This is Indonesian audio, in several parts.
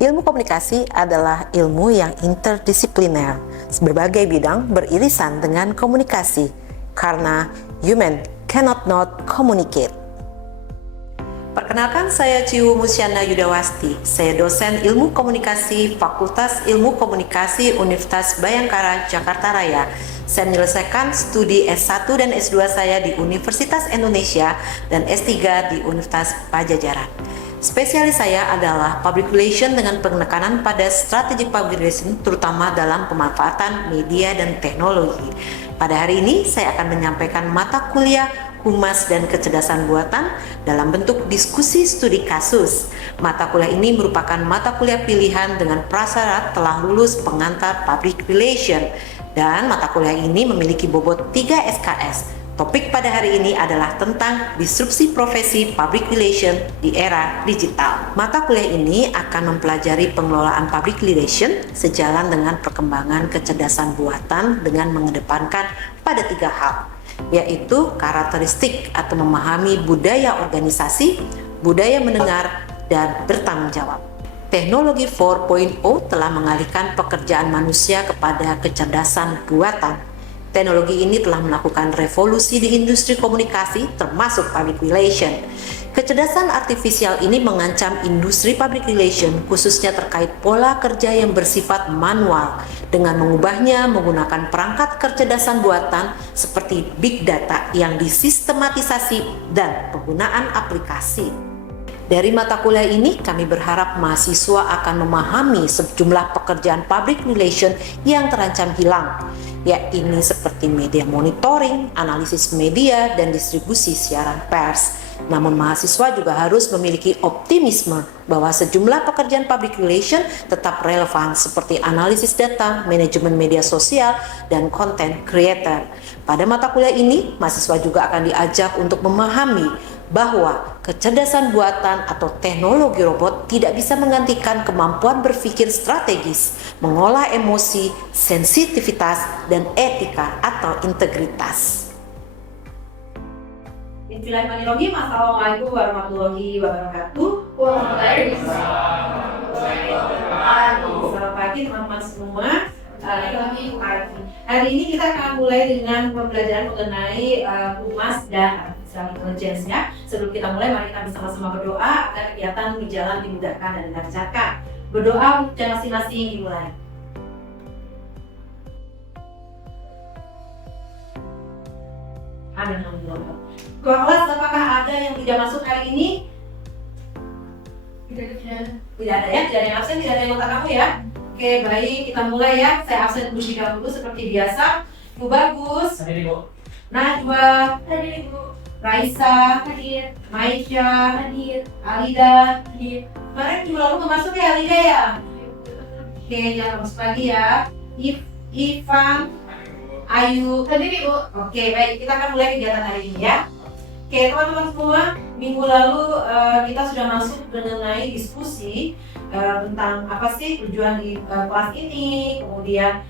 Ilmu komunikasi adalah ilmu yang interdisipliner. Berbagai bidang beririsan dengan komunikasi, karena human cannot not communicate. Perkenalkan, saya Ciu Musyana Yudawasti. Saya dosen Ilmu Komunikasi Fakultas Ilmu Komunikasi Universitas Bhayangkara, Jakarta Raya. Saya menyelesaikan studi S1 dan S2 saya di Universitas Indonesia dan S3 di Universitas Pajajaran. Spesialis saya adalah Public Relation dengan penekanan pada Strategic Public Relation, terutama dalam pemanfaatan media dan teknologi. Pada hari ini, saya akan menyampaikan mata kuliah Humas dan Kecerdasan Buatan dalam bentuk diskusi studi kasus. Mata kuliah ini merupakan mata kuliah pilihan dengan prasyarat telah lulus pengantar Public Relation, dan mata kuliah ini memiliki bobot 3 SKS. Topik pada hari ini adalah tentang disrupsi profesi public relation di era digital. Mata kuliah ini akan mempelajari pengelolaan public relation sejalan dengan perkembangan kecerdasan buatan dengan mengedepankan pada 3 hal, yaitu karakteristik atau memahami budaya organisasi, budaya mendengar, dan bertanggung jawab. Teknologi 4.0 telah mengalihkan pekerjaan manusia kepada kecerdasan buatan. Teknologi ini telah melakukan revolusi di industri komunikasi, termasuk public relation. Kecerdasan artifisial ini mengancam industri public relation, khususnya terkait pola kerja yang bersifat manual, dengan mengubahnya menggunakan perangkat kecerdasan buatan seperti big data yang disistematisasi dan penggunaan aplikasi. Dari mata kuliah ini, kami berharap mahasiswa akan memahami sejumlah pekerjaan public relation yang terancam hilang, yaitu seperti media monitoring, analisis media, dan distribusi siaran pers. Namun mahasiswa juga harus memiliki optimisme bahwa sejumlah pekerjaan public relation tetap relevan seperti analisis data, manajemen media sosial, dan content creator. Pada mata kuliah ini, mahasiswa juga akan diajak untuk memahami bahwa kecerdasan buatan atau teknologi robot tidak bisa menggantikan kemampuan berpikir strategis, mengolah emosi, sensitivitas, dan etika atau integritas. Bismillahirrahmanirrahim. Assalamualaikum warahmatullahi wabarakatuh. Waalaikumsalam. Selamat pagi teman-teman semua. Hari ini kita akan mulai dengan pembelajaran mengenai humas dan artificial intelligence ya. Sebelum kita mulai, mari kita bersama-sama berdoa agar kegiatan berjalan dimudahkan dan dilancarkan. Berdoa untuk masing-masing dimulai. Amin. Kelas, apakah ada yang tidak masuk hari ini? Tidak ada ya, tidak ada yang absen, tidak ada yang otak kamu ya. Oke, baik, kita mulai ya. Saya absen terlebih dahulu seperti biasa. Ibu Bagus, Hadir, Ibu. Najwa, Hadir, Ibu. Raisa, Hadir. Maisha, Hadir. Alida. Hadir. Kemarin minggu lalu nggak masuk ya Alida ya? Oke, jangan masuk lagi ya. Ivan, Ayu. Hadir, Ibu. Oke, baik, kita akan mulai kegiatan hari ini ya. Oke, teman-teman semua, minggu lalu kita sudah masuk mengenai diskusi tentang apa sih tujuan di kelas ini, kemudian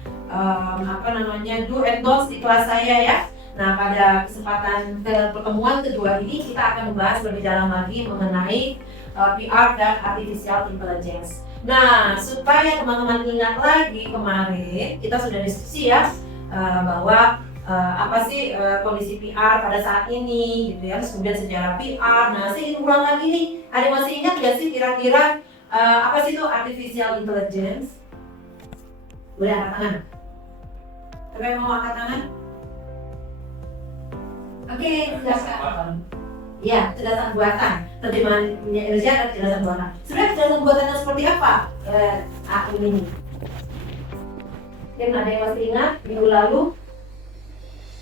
do and don'ts di kelas saya ya. Nah, pada kesempatan pertemuan kedua ini kita akan membahas lebih dalam lagi mengenai PR dan artificial intelligence. Nah, supaya teman-teman ingat lagi kemarin kita sudah diskusi ya bahwa apa sih kondisi PR pada saat ini gitu ya, kemudian sejarah PR. Nah, saya ingin ulang lagi nih, ada yang masih ingat nggak sih kira-kira apa sih itu artificial intelligence? Boleh angkat tangan? Siapa yang mau angkat tangan? Oke, kecerdasan. Ya, kecerdasan buatan. Terjemahannya Indonesia adalah kecerdasan buatan. Sebenarnya kecerdasan buatan yang seperti apa? Ini. Mungkin ada yang masih ingat minggu lalu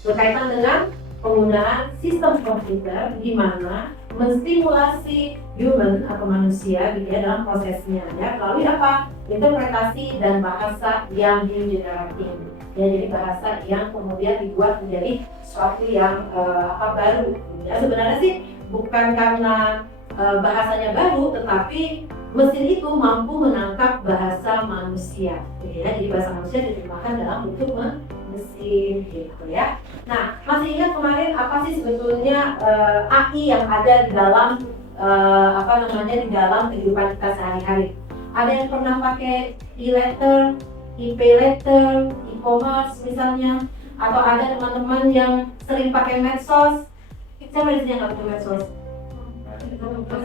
berkaitan dengan penggunaan sistem komputer di mana menstimulasi human atau manusia gitu ya dalam prosesnya ya melalui apa? Interpretasi dan bahasa yang generatif. Ya, jadi bahasa yang kemudian dibuat menjadi sesuatu yang baru. Ya, sebenarnya sih bukan karena bahasanya baru, tetapi mesin itu mampu menangkap bahasa manusia. Gitu ya, jadi bahasa manusia diterjemahkan dalam bentuk mesin gitu ya. Nah, masih ingat kemarin apa sih sebetulnya AI yang ada di dalam di dalam kehidupan kita sehari-hari? Ada yang pernah pakai e-letter, e-pay letter, e-commerce misalnya, atau ada teman-teman yang sering pakai medsos. Siapa di sini yang nggak punya medsos?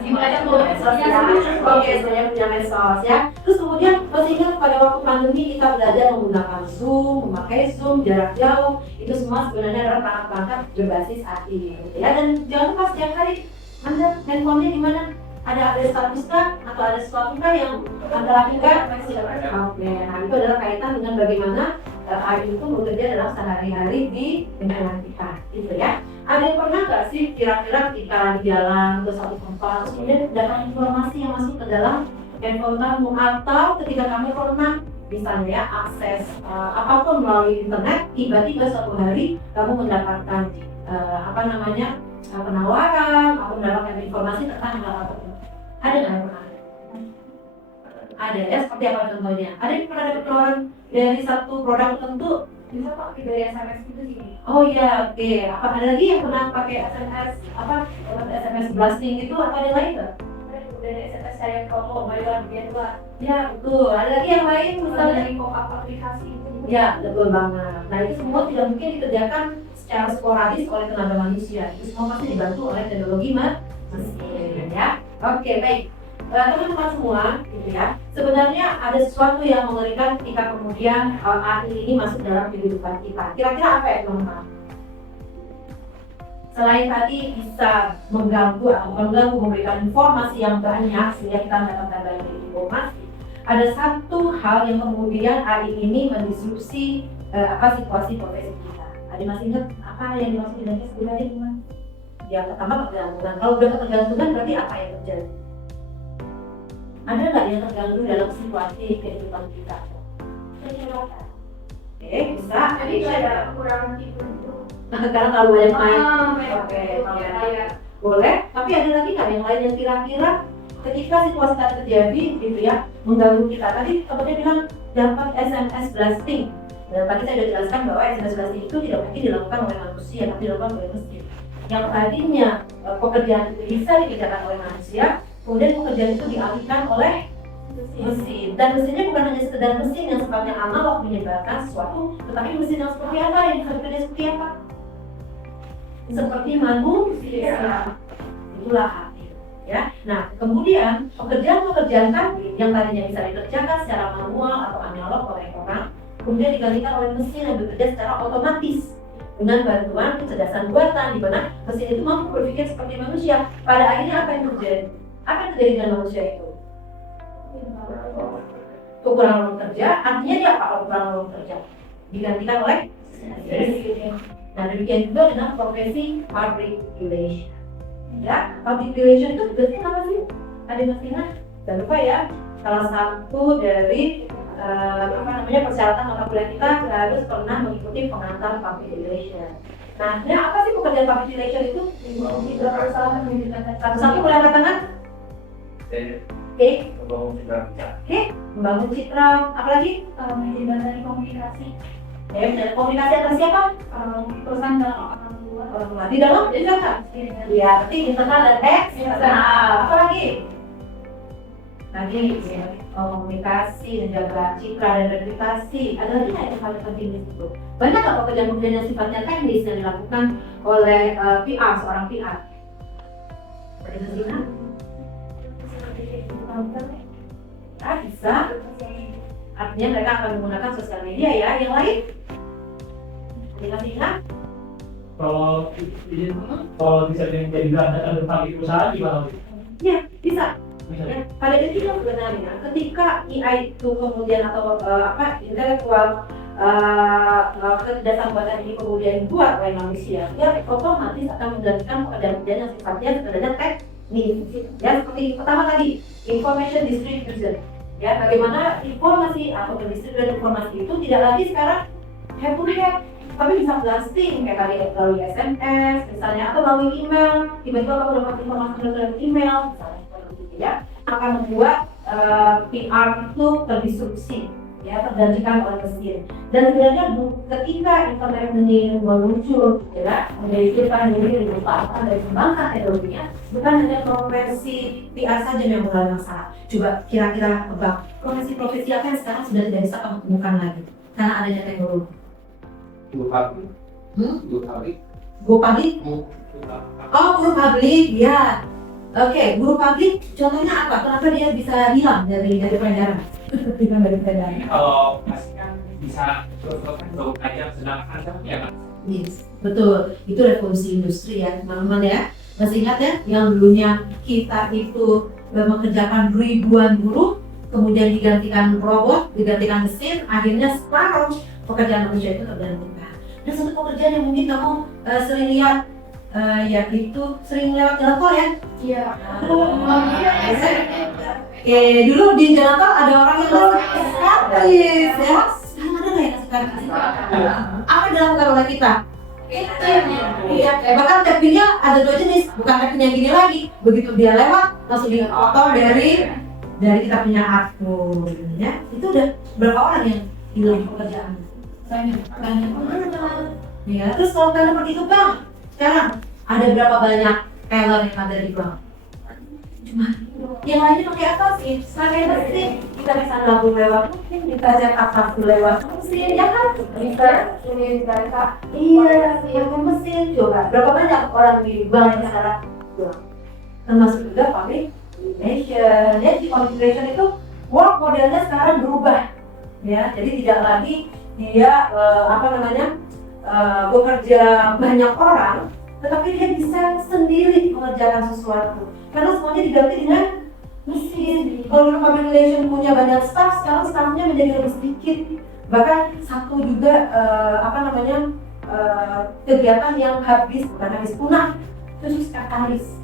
Medsos ya. Oke, semuanya punya medsos ya. Terus kemudian masih ingat pada waktu pandemi kita belajar menggunakan Zoom, memakai Zoom jarak jauh. Itu semua sebenarnya adalah perangkat-perangkat berbasis AI gitu ya. Dan jangan lupa setiap hari Anda handphonenya di mana? Ada status kah atau ada sesuatu kah yang Anda lakukan? Oke, nah itu adalah kaitan dengan bagaimana AI itu bekerja dalam sehari-hari di lingkungan kita, gitu ya. Ada yang pernah nggak sih kira-kira ketika di jalan ke satu tempat, terus kemudian dapat informasi yang masuk ke dalam handphone kamu, atau ketika kamu pernah misalnya ya, akses apapun melalui internet, tiba-tiba suatu hari kamu mendapatkan penawaran atau mendapatkan informasi tentang hal tertentu. Ada nggak yang pernah? Ada ya, seperti apa contohnya? Ada yang pernah dapat penawaran dari satu produk tertentu? Bisa pakai dari SMS gitu sih. Oh iya, oke. Apa ada lagi yang pernah pakai SMS SMS blasting gitu, atau ada lain nggak? Dari SMS saya promo bayar biar lah. Ya betul. Ada lagi yang lain misalnya? Dari pop-up aplikasi itu. Ya betul banget. Nah itu semua tidak mungkin dikerjakan secara sporadis oleh tenaga manusia. Itu semua pasti dibantu oleh teknologi mesin ya. Oke baik. Teman-teman semua, gitu ya. Sebenarnya ada sesuatu yang mengerikan ketika kemudian AI ini masuk dalam kehidupan kita. Kira-kira apa ya teman-teman? Selain tadi bisa mengganggu memberikan informasi yang banyak sehingga kita mendapatkan banyak informasi, ada satu hal yang kemudian AI ini mendisrupsi situasi profesi kita. Ada masih ingat apa yang dimaksud dengan sebenarnya teman? Yang pertama ketergantungan. Kalau udah ketergantungan berarti apa yang terjadi? Ada nggak yang terganggu dalam situasi kehidupan kita? Oke, bisa. Jadi itu ada kekurangan tidur itu. Karena kalau banyak main. Oke, kayak Boleh, tapi ada lagi nggak yang lain yang kira-kira ketika situasi tadi terjadi gitu ya, mengganggu kita? Tadi temannya bilang dapat SMS blasting. Dan tadi saya sudah jelaskan bahwa SMS blasting itu tidak mungkin dilakukan oleh manusia, tapi dilakukan oleh mesin. Yang tadinya pekerjaan itu bisa dikerjakan oleh manusia, kemudian pekerjaan itu dialihkan oleh mesin. Dan mesinnya bukan hanya sekedar mesin yang sifatnya analog menyebarkan sesuatu, tetapi mesin yang seperti apa, yang bisa bekerja seperti apa? Seperti manusia. Itulah hati. Ya. Nah, kemudian pekerjaan-pekerjaan tadi yang tadinya bisa dikerjakan secara manual atau analog oleh orang, kemudian digantikan oleh mesin yang bekerja secara otomatis dengan bantuan kecerdasan buatan, di mana mesin itu mampu berpikir seperti manusia. Pada akhirnya apa yang terjadi? Apa yang terjadi dengan manusia itu? Kekurangan ruang kerja. Artinya dia apa? Kekurangan ruang kerja digantikan oleh mesin. Nah, demikian juga dengan profesi public relation. Ya, public relation itu berarti apa sih? Ada yang masih ingat? Jangan lupa ya, salah satu dari persyaratan mata kuliah kita harus pernah mengikuti pengantar public relation. Nah, apa sih pekerjaan public relation itu? Satu-satu boleh angkat tangan? Oke. Membangun citra. Apalagi? menjembatani komunikasi. Komunikasi antara siapa? Perusahaan dalam orang luar. Orang tua. Di dalam internal? Iya, berarti internal dan eksternal. Apa lagi? Komunikasi, menjaga citra dan reputasi. Ada lagi nggak yang paling penting di situ? Banyak nggak pekerjaan-pekerjaan yang sifatnya teknis yang dilakukan oleh PR, seorang PR? Bisa. Artinya mereka akan menggunakan sosial media ya. Yang lain? Masih ingat? Kalau bisa jadi gerangan tentang perusahaan gimana? Ya, bisa. Ya, pada intinya sebenarnya ketika AI itu kemudian atau intelektual kecerdasan buatan ini kemudian dibuat oleh manusia, dia otomatis akan menggantikan pekerjaan-pekerjaan yang sifatnya sebenarnya teknis. Ya, seperti pertama tadi information distribution. Ya, bagaimana informasi atau pendistribusian informasi itu tidak lagi sekarang head to head, tapi bisa blasting kayak tadi melalui SMS misalnya, atau melalui email. Tiba-tiba kamu dapat informasi melalui email misalnya, seperti itu ya, akan membuat PR itu terdisrupsi ya, tergantikan oleh mesin. Dan sebenarnya ketika internet ini muncul, ya, menjadi kita ini dimanfaatkan dan dikembangkan teknologinya, bukan hanya profesi PR saja yang mengalami masalah. Coba kira-kira tebak profesi-profesi apa yang sekarang sudah tidak bisa kamu temukan lagi karena adanya teknologi? Guru publik. Guru publik. Guru publik? Oh, guru publik, ya. Oke, guru publik contohnya apa? Kenapa dia bisa hilang dari peredaran? Hilang dari peredaran. Kalau pasti kan bisa terus-terusan belajar sedangkan ya kan? Yes, betul. Itu revolusi industri ya, teman-teman ya. Masih ingat ya, yang dulunya kita itu mengerjakan ribuan buruh, kemudian digantikan robot, digantikan mesin, akhirnya separuh pekerjaan manusia itu tergantikan. Dan satu pekerjaan yang mungkin kamu sering lihat, yaitu sering lewat jalan tol ya. Iya. Dulu di jalan tol ada orang yang ngasih kartis ya. Sekarang ada nggak yang ngasih kartis? Apa yang dilakukan oleh kita? Iya, bahkan tappingnya ada dua jenis, bukan tapping yang gini lagi. Begitu dia lewat, langsung dipotong dari kita punya akun, ya. Itu udah berapa orang yang hilang pekerjaan? Banyak. Ya, terus kalau kalian pergi ke bank, sekarang ada berapa banyak teller yang ada di bank? Cuma yang lainnya pakai apa sih? Pakai mesin. Kita bisa nabung lewat mesin, kita cetak kartu lewat mesin, ya kan? Bisa ini mereka. Iya, pakai mesin. Coba berapa banyak orang di bank yang sekarang? Termasuk juga public relation. Ya, di public relation itu work modelnya sekarang berubah. Ya, jadi tidak lagi dia bekerja banyak orang, tetapi dia bisa sendiri mengerjakan sesuatu karena semuanya diganti dengan mesin. Kalau dulu public relation punya banyak staff, sekarang staffnya menjadi lebih sedikit. Bahkan satu juga kegiatan yang bukan habis punah, itu sekretaris.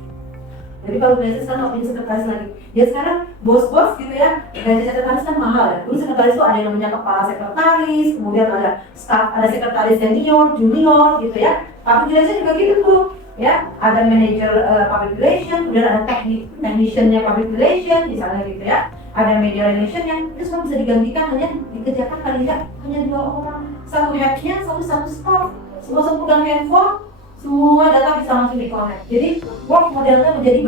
Jadi kalau biasa sekarang nggak punya sekretaris lagi. Ya sekarang bos-bos gitu ya, gaji sekretaris kan mahal ya. Dulu sekretaris itu ada yang namanya kepala sekretaris, kemudian ada staff, ada sekretaris senior, junior gitu ya. Public relation juga gitu tuh, ya. Ada manager public relation, kemudian ada technician-nya public relation, misalnya gitu ya. Ada media relation yang itu semua bisa digantikan hanya dikerjakan paling tidak hanya 2 orang. Satu headnya, satu staff, semua pegang handphone. Semua data bisa langsung di-connect. Jadi work modelnya menjadi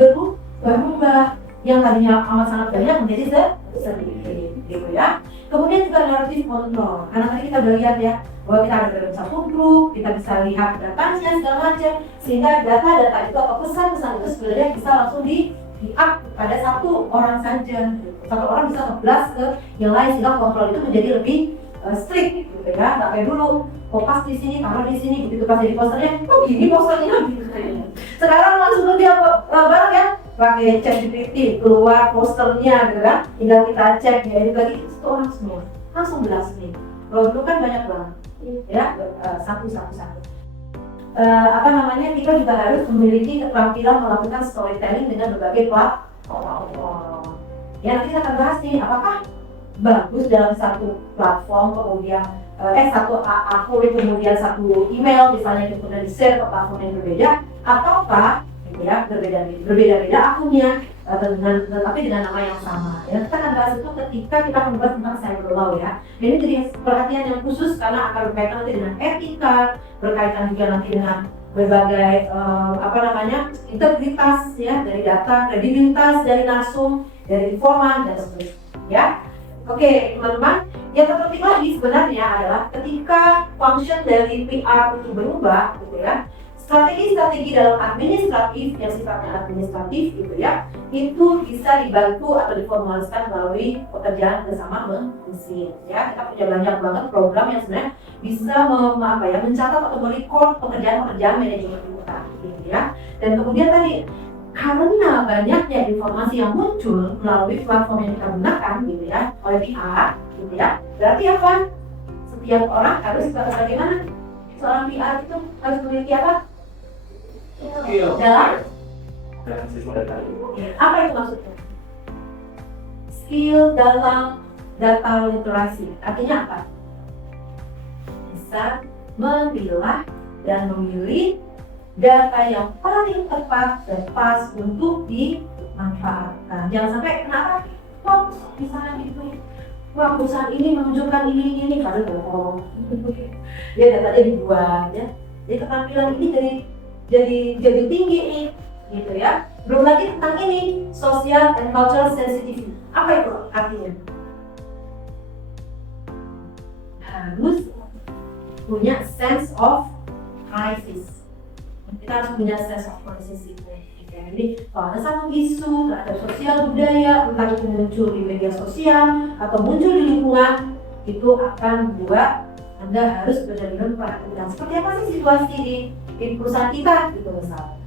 berubah. Yang tadinya amat sangat banyak menjadi sedikit, gitu ya. Kemudian juga narrative control. Karena tadi kita udah lihat ya bahwa kita ada dalam satu grup, kita bisa lihat datanya segala macam, sehingga data itu atau pesan-pesan itu sebenarnya bisa langsung di-up pada satu orang saja. Satu orang bisa nge-blast ke yang lain sehingga kontrol itu menjadi lebih strict, gitu ya. Nggak kayak dulu. Pas di sini, taruh di sini, begitu pas jadi posternya, kok gini posternya? Sekarang langsung dia bareng ya, pakai ChatGPT keluar posternya, gitu kan? Tinggal kita cek ya, ini bagi itu orang semua, langsung belas nih. Kalau dulu kan banyak banget, ya satu. Kita juga harus memiliki keterampilan melakukan storytelling dengan berbagai platform. Ya nanti kita akan bahas nih, apakah bagus dalam satu platform kemudian satu akun kemudian satu email misalnya kemudian di-share ke platform yang berbeda, ataukah gitu ya berbeda-beda akunnya tetapi dengan nama yang sama. Ya, kita akan bahas itu ketika kita membahas tentang cyber law ya. Ini jadi perhatian yang khusus karena akan berkaitan nanti dengan etika, berkaitan juga nanti dengan berbagai integritas ya dari data, kredibilitas dari narsum, dari informan dan seterusnya ya. Oke teman-teman, yang terpenting lagi sebenarnya adalah ketika function dari PR itu berubah gitu ya, strategi-strategi dalam administratif yang sifatnya administratif gitu ya, itu bisa dibantu atau diformaliskan melalui pekerjaan bersama mesin ya. Kita punya banyak banget program yang sebenarnya bisa mencatat atau merecord pekerjaan-pekerjaan manajemen kita gitu ya. Dan kemudian tadi karena banyaknya informasi yang muncul melalui platform yang kita gunakan gitu ya oleh PR gitu ya, berarti apa? Setiap orang harus bagaimana? Seorang PR itu harus memiliki apa? Dalam apa itu maksudnya? Skill dalam data literasi. Artinya apa? Bisa memilah dan memilih data yang paling tepat dan pas untuk dimanfaatkan. Jangan sampai kenapa hoax misalnya gitu. wah perusahaan ini menunjukkan ini, padahal bohong. Dia datanya dibuat ya. Jadi keterampilan ini jadi tinggi nih, gitu ya. Belum lagi tentang ini, social and cultural sensitivity. Apa itu artinya? Harus punya sense of crisis. Kita harus punya sense of crisis itu. Jadi kalau ada satu isu terhadap sosial budaya, entah itu muncul di media sosial atau muncul di lingkungan, itu akan buat Anda harus benar-benar perhatikan seperti apa sih situasi di perusahaan kita, gitu misalnya.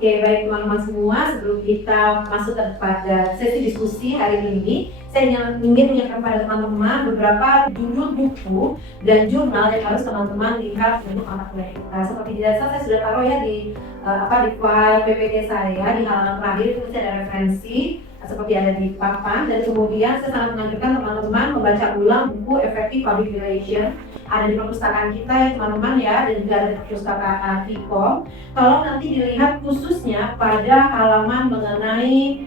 Oke, baik teman-teman semua, sebelum kita masuk kepada sesi diskusi hari ini, saya ingin menyampaikan kepada teman-teman beberapa judul buku dan jurnal yang harus teman-teman lihat untuk anak kuliah kita. Seperti di dasar saya sudah taruh ya di file PPT saya di halaman terakhir itu ada referensi seperti ada di papan, dan kemudian saya sangat menganjurkan teman-teman membaca ulang buku Effective Public Relations, ada di perpustakaan kita ya teman-teman ya, dan juga ada di perpustakaan Vkom. Kalau nanti dilihat khususnya pada halaman mengenai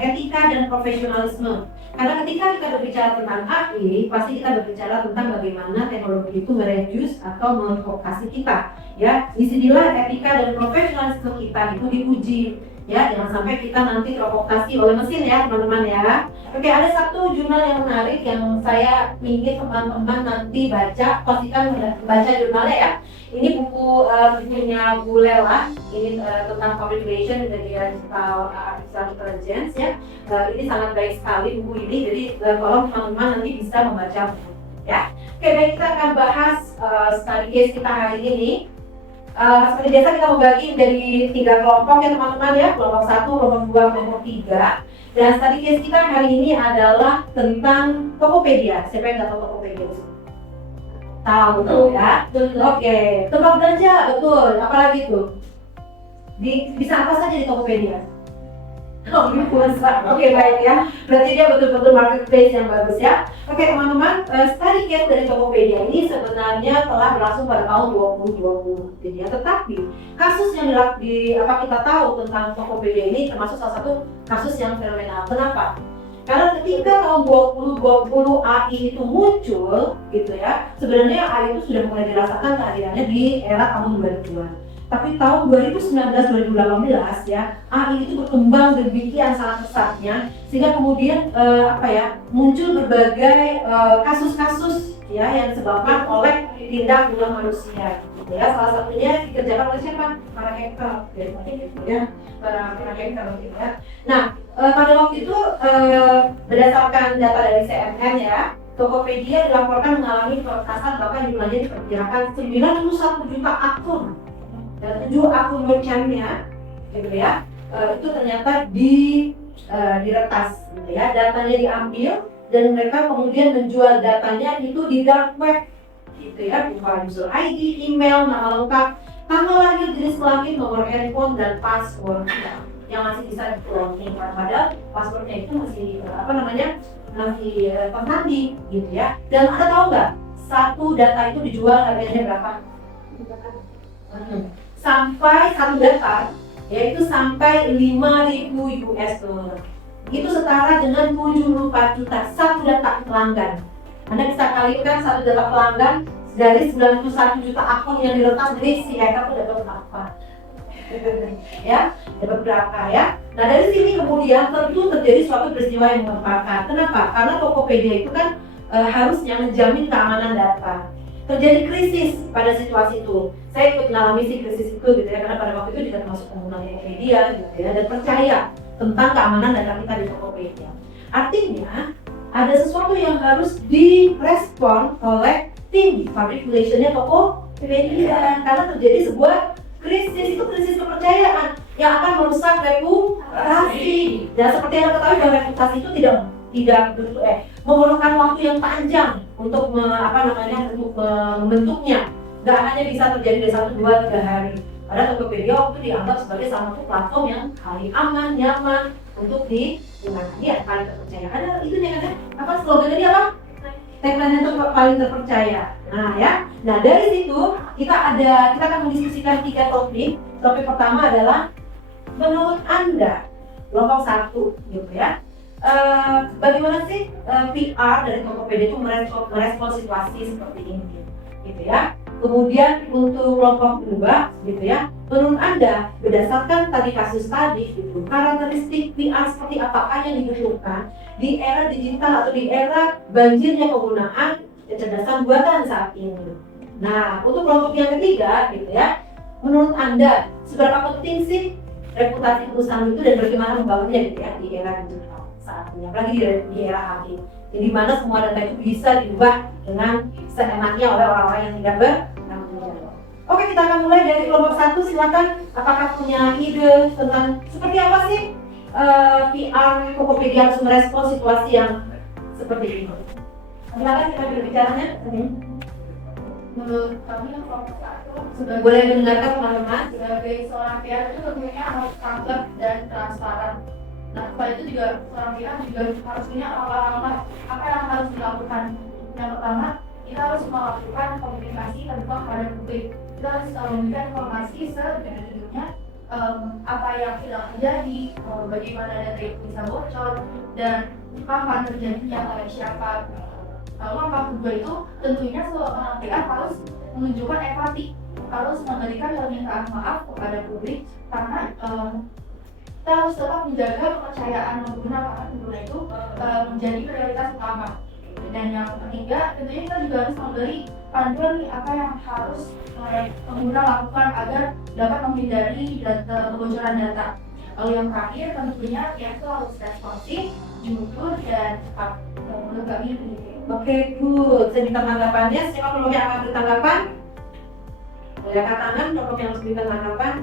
etika dan profesionalisme. Karena ketika kita berbicara tentang AI, pasti kita berbicara tentang bagaimana teknologi itu mereduce atau memprovokasi kita. Ya, disinilah etika dan profesionalisme kita itu diuji. Ya, jangan sampai kita nanti terprovokasi oleh mesin ya teman-teman ya. Oke, ada satu jurnal yang menarik yang saya ingin teman-teman nanti baca, pastikan baca jurnalnya ya. Ini bukunya Bu Lela, ini tentang public relation dan digital intelligence ya. Ini sangat baik sekali buku ini, jadi tolong teman-teman nanti bisa membaca buku ya. Oke, baik, kita akan bahas study case kita hari ini. Seperti biasa kita membagi menjadi 3 kelompok ya teman-teman ya, kelompok 1, kelompok 2, kelompok 3. Dan study case kita hari ini adalah tentang Tokopedia. Siapa yang nggak tahu Tokopedia? Tahu tuh ya. Oke, tempat belanja betul. Apalagi tuh? Bisa apa saja di Tokopedia? Oh, Oke, baik ya. Berarti dia betul-betul marketplace yang bagus ya. Oke teman-teman, study case dari Tokopedia ini sebenarnya telah berlangsung pada tahun 2020. Jadi ya, tetapi kasus yang kita tahu tentang Tokopedia ini termasuk salah satu kasus yang fenomenal. Kenapa? Karena ketika tahun 2020 AI itu muncul, gitu ya, sebenarnya AI itu sudah mulai dirasakan kehadirannya di era tahun 2000-an. Tapi tahun 2019-2018 ya, AI itu berkembang demikian sangat pesatnya sehingga kemudian muncul berbagai kasus-kasus ya yang disebabkan oleh tindak pidana manusia. Ya, salah satunya dikerjakan oleh siapa? Para hacker, ya, para hacker gitu ya. Nah, pada waktu itu berdasarkan data dari CNN ya, Tokopedia dilaporkan mengalami peretasan, bahkan jumlahnya diperkirakan 91 juta akun. Dan 7 akun merchant-nya, gitu ya, itu ternyata diretas, gitu ya, datanya diambil dan mereka kemudian menjual datanya itu di dark web, gitu ya, berupa user ID, email, nama lengkap, tanggal lahir, jenis kelamin, nomor handphone dan password yang masih bisa di-cloning. Padahal passwordnya itu masih masih tertanding, gitu ya. Dan Anda tahu nggak, satu data itu dijual harganya berapa? Sampai satu data, yaitu sampai 5.000 US dollar. Itu setara dengan 74 juta satu data pelanggan. Anda bisa kalikan satu data pelanggan dari 91 juta akun yang diretas, jadi si hacker itu dapat berapa? Ya, dapat berapa ya? Nah, dari sini kemudian tentu terjadi suatu peristiwa yang mengembangkan. Kenapa? Karena Tokopedia itu kan harusnya menjamin keamanan data. Terjadi krisis pada situasi itu. Saya ikut mengalami si krisis itu gitu ya, karena pada waktu itu juga termasuk pengguna Tokopedia gitu ya, dan percaya tentang keamanan data kita di Tokopedia. Artinya ada sesuatu yang harus direspon oleh tim public relation-nya Tokopedia karena terjadi sebuah krisis, itu krisis kepercayaan yang akan merusak reputasi. Dan seperti yang kita ketahui bahwa reputasi itu tidak memerlukan waktu yang panjang untuk membentuknya. Gak hanya bisa terjadi dari 1, 2, 3 hari. Padahal Tokopedia waktu itu dianggap sebagai salah satu platform yang paling aman, nyaman untuk digunakan. Ya, paling terpercaya. Ada itunya kan ya? Apa slogannya dia apa? Tagline itu paling terpercaya. Nah ya, nah dari situ kita akan mendiskusikan 3 topik. Topik pertama adalah menurut Anda kelompok 1 gitu ya. bagaimana sih PR dari Tokopedia itu merespon situasi seperti ini, gitu ya. Kemudian untuk kelompok kedua, gitu ya, menurut Anda berdasarkan tadi kasus tadi, gitu, karakteristik PR seperti apakah yang dibutuhkan di era digital atau di era banjirnya penggunaan kecerdasan buatan saat ini. Nah, untuk kelompok yang ketiga, gitu ya, menurut Anda seberapa penting sih reputasi perusahaan itu dan bagaimana membangunnya, gitu ya, di era digital saat ini, apalagi di era hari ini, di mana semua data itu bisa diubah dengan seenaknya oleh orang-orang yang tidak bertanggung jawab. Oke, kita akan mulai dari kelompok 1. Silakan, apakah punya ide tentang seperti apa sih PR Tokopedia harus merespon situasi yang seperti ini? Silakan kita berbicaranya. Menurut kami yang kelompok 1 Boleh mendengarkan teman-teman. sebagai seorang PR itu tentunya harus tanggap dan transparan. Nah, selain itu juga seorang PR juga harus punya langkah-langkah apa yang harus dilakukan. Yang pertama, kita harus melakukan komunikasi terbuka kepada publik. Kita harus memberikan informasi sejujurnya apa yang sedang terjadi, bagaimana data itu bisa bocor, dan kapan terjadinya oleh siapa. Lalu langkah kedua itu tentunya seorang PR harus menunjukkan empati, harus memberikan permintaan maaf kepada publik karena kita harus tetap menjaga kepercayaan pengguna karena pengguna itu menjadi prioritas utama. Dan yang ketiga, tentunya kita juga harus memberi panduan nih apa yang harus pengguna lakukan agar dapat menghindari kebocoran data. Lalu yang terakhir tentunya ya itu harus responsif, jujur dan cepat. Menurut kami begitu. Oke, good. Saya minta tanggapannya. Siapa kelompok yang akan bertanggapan? Boleh angkat tangan, kelompok yang harus berikan tanggapan.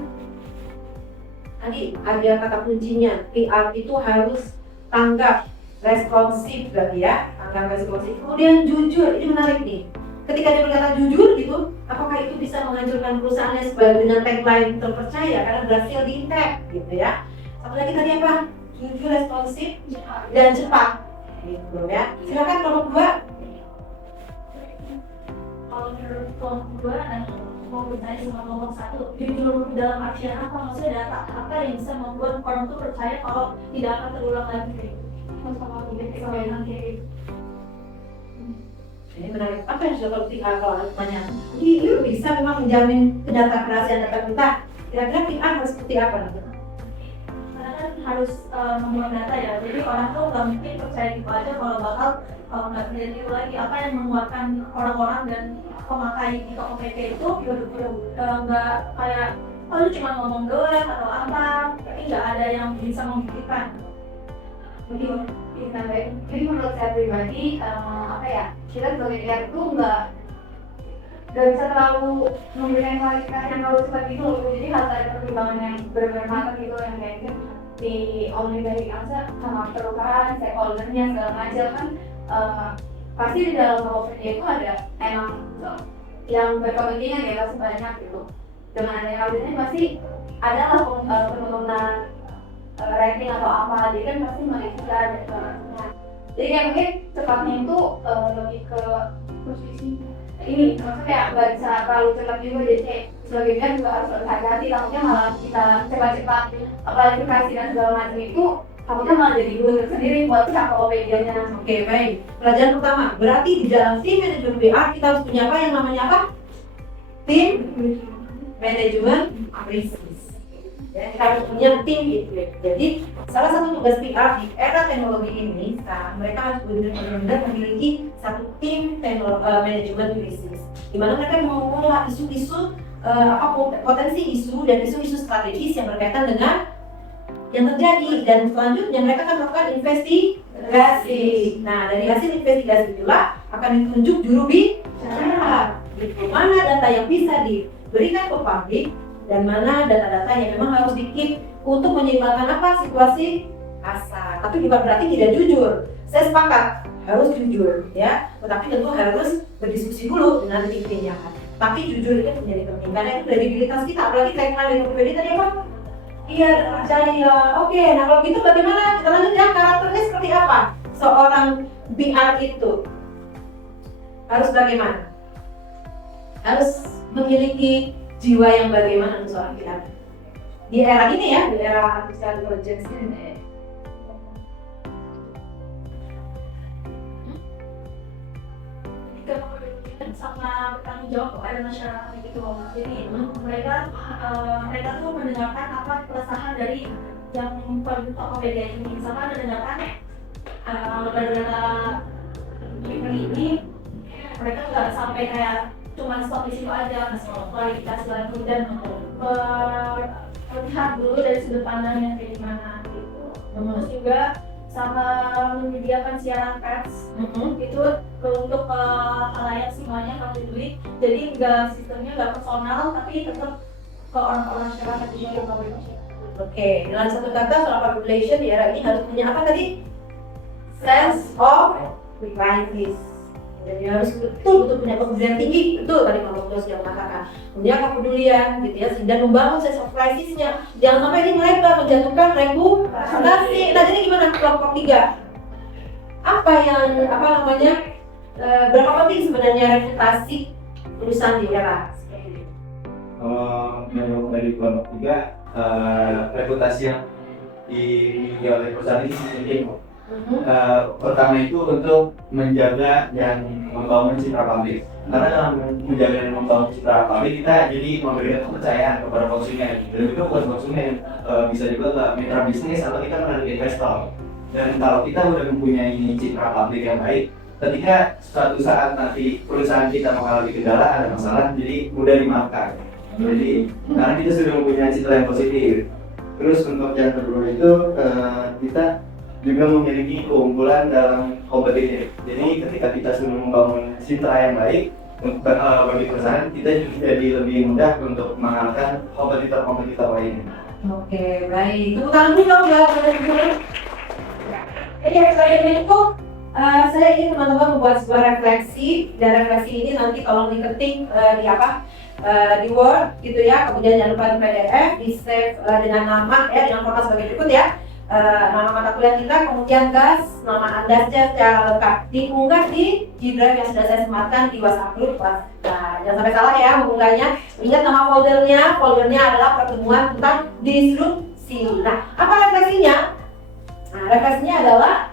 Tadi ada kata kuncinya, PR itu harus tanggap, responsif berarti ya, tanggap responsif. Kemudian jujur, ini menarik nih. Ketika dia berkata jujur gitu, apakah itu bisa menghancurkan perusahaannya dengan tagline terpercaya karena berhasil di-tag gitu ya. Satu lagi tadi apa? Jujur, responsif, dan cepat gitu ya. Silakan kelompok 2. Kalau menurut kelompok 2 mau bertanya sama kelompok 1, jujur dalam artian apa? Maksudnya data apa yang bisa membuat orang tuh percaya kalau tidak akan terulang lagi? Sama nanti. Ini menarik. Apa yang sudah kalau ada pertanyaan? Ini bisa memang menjamin data kerahasiaan data kita. Kira-kira PR harus seperti apa nanti? Karena kan harus membuat data ya, jadi orang tuh nggak mungkin percaya gitu aja kalau nggak terjadi itu lagi. Apa yang menguatkan orang-orang dan pemakai di Tokopedia itu nggak kayak lu cuma ngomong doang atau apa, tapi nggak ada yang bisa membuktikan. Jadi menurut saya pribadi, kita sebagai PR itu nggak bisa terlalu memberikan kualitas yang terlalu cepat gitu. Jadi harus ada pertimbangan yang benar-benar matang gitu, yang kayak gitu diomongin dari angsa sama perusahaan, stakeholdernya segala macam kan. Pasti di dalam Tokopedia itu ada emang yang berkepentingan ya sebanyak gitu. Dengan adanya auditnya pasti ada lah penurunan ranking atau apa, jadi kan pasti mengejar. Jadi kayak mungkin cepatnya itu lebih ke posisi ini, maksudnya nggak bisa terlalu cepat juga, jadi kayak sebagai PR juga harus berhati-hati, takutnya malah kita cepat-cepat klarifikasi dan segala macam itu takutnya malah jadi guru sendiri buat pihak Tokopedia-nya. Oke, baik. Pelajaran pertama, berarti di dalam tim manajemen PR kita harus punya apa yang namanya apa? Tim manajemen krisis. Ya, kita harus punya tim gitu ya. Jadi salah satu tugas PR di era teknologi ini, mereka harus benar-benar memiliki satu tim manajemen krisis, di mana mereka mengolah isu-isu potensi isu dan isu-isu strategis yang berkaitan dengan yang terjadi, dan selanjutnya mereka akan melakukan investigasi. Nah, dari hasil investigasi itulah akan ditunjuk juru bicara, gitu. Mana data yang bisa diberikan ke publik dan mana data-data yang memang harus di-keep untuk menyeimbangkan apa situasi kasar. Tapi bukan berarti tidak jujur. Saya sepakat harus jujur ya, tetapi tentu harus berdiskusi dulu dengan tim-timnya kan. Tapi jujur itu menjadi penting karena itu kredibilitas kita, apalagi tagline dari Tokopedia tadi apa? Iya, percaya. Oke, nah kalau gitu bagaimana? Kita lanjut ya, karakternya seperti apa? Seorang PR itu harus bagaimana? Harus memiliki jiwa yang bagaimana untuk seorang PR? Di era ini ya, di era artificial intelligence ini. bertanggung jawab kepada masyarakat gitu loh. Jadi mereka tuh mendengarkan apa keresahan dari yang produk Tokopedia ini. Misalkan mendengarkan data ini, mereka nggak sampai kayak cuma stop di situ aja, klarifikasi lagi dan melihat dulu dari sudut pandangnya kayak gimana gitu. Terus juga sama menyediakan siaran pers itu untuk khalayak semuanya kalau publik, jadi sistemnya nggak personal tapi tetap ke orang-orang masyarakat juga yang mau masyarakat. Oke, dalam satu kata soal population di era ini harus punya apa tadi? Sense of crisis. Jadi harus betul-betul punya kepedulian tinggi, betul tadi Pak Dokter sudah mengatakan. Punya kepedulian gitu ya, dan membangun sense of crisisnya. Jangan sampai ini melebar menjatuhkan reputasi. Nah jadi gimana kelompok 3? Berapa penting sebenarnya reputasi perusahaan di era seperti ini? Kalau dari kelompok 3, reputasi yang dimiliki oleh perusahaan ini penting. Pertama itu untuk menjaga dan membangun citra publik. Karena dalam menjaga dan membangun citra publik kita jadi memberikan kepercayaan kepada konsumen. Dan juga buat konsumen bisa juga ke mitra bisnis atau kita menarik investor. Dan kalau kita udah mempunyai citra publik yang baik, ketika suatu saat nanti perusahaan kita mengalami kendala, ada masalah, jadi mudah dimaafkan. Jadi karena kita sudah mempunyai citra yang positif. Terus untuk yang kedua itu kita juga memiliki keunggulan dalam kompetitif. Jadi ketika kita sudah membangun citra yang baik bagi perusahaan, kita juga jadi lebih mudah untuk mengalahkan kompetitor-kompetitor lainnya. Oke, baik. Tepuk tangan dulu dong, Mbak. Selain itu, saya ingin teman-teman membuat sebuah refleksi, dan refleksi ini nanti tolong diketik di Word gitu ya, kemudian jangan lupa di PDF, di save dengan nama ya, dengan format sebagai berikut ya. Nama mata kuliah kita, kemudian nama Anda secara lengkap diunggah di G-Drive yang sudah saya sematkan di WhatsApp group. Nah, jangan sampai salah ya mengunggahnya. Ingat nama foldernya adalah pertemuan tentang disrupsi. Nah, apa refleksinya? Nah, refleksinya adalah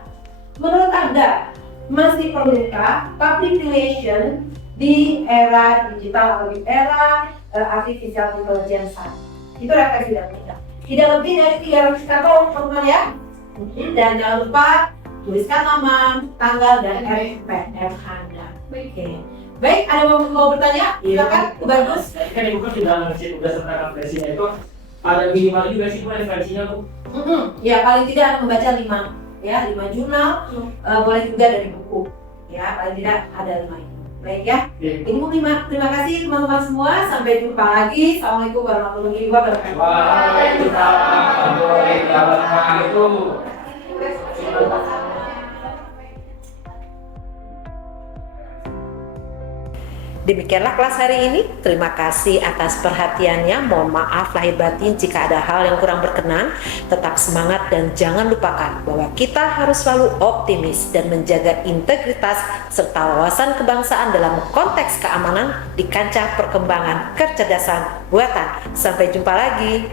menurut Anda masih perlukah public relation di era digital atau di era artificial intelligence? Itu refleksi dari kita. Tidak lebih dari 300 kata teman-teman ya. Dan jangan lupa tuliskan nama, tanggal, dan RPM Anda. Oke. Baik, ada yang mau bertanya? Silakan, bagus. Kan ibu kan sudah ngasih tugas tentang referensinya itu ada minimal juga sih referensinya tuh. Ya paling tidak membaca 5 jurnal, boleh juga dari buku. Ya paling tidak ada 5 ini. Baik ya. Ini terima kasih teman-teman semua. Sampai jumpa lagi. Assalamualaikum warahmatullahi wabarakatuh. Waalaikumsalam warahmatullahi wabarakatuh. Demikianlah kelas hari ini. Terima kasih atas perhatiannya. Mohon maaf lahir batin jika ada hal yang kurang berkenan. Tetap semangat dan jangan lupakan bahwa kita harus selalu optimis dan menjaga integritas serta wawasan kebangsaan dalam konteks keamanan di kancah perkembangan kecerdasan buatan. Sampai jumpa lagi.